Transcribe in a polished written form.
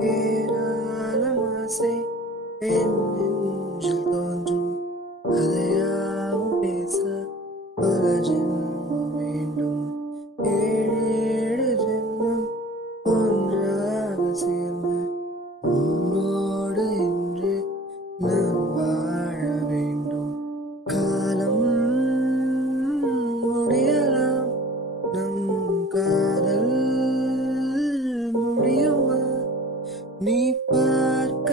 ஏராளம் ஆசை என் நெஞ்சில் தோன்றும் அதையாவும் பேச பல ஜென்மம் வேண்டும். ஏழேழு ஜென்மம் ஒன்றாக சேர்ந்து உன்னோடு இன்று நான் வாழ வேண்டும். காலம் முடியலாம், நம் காதல் முடியுமா? நீ பார்க்க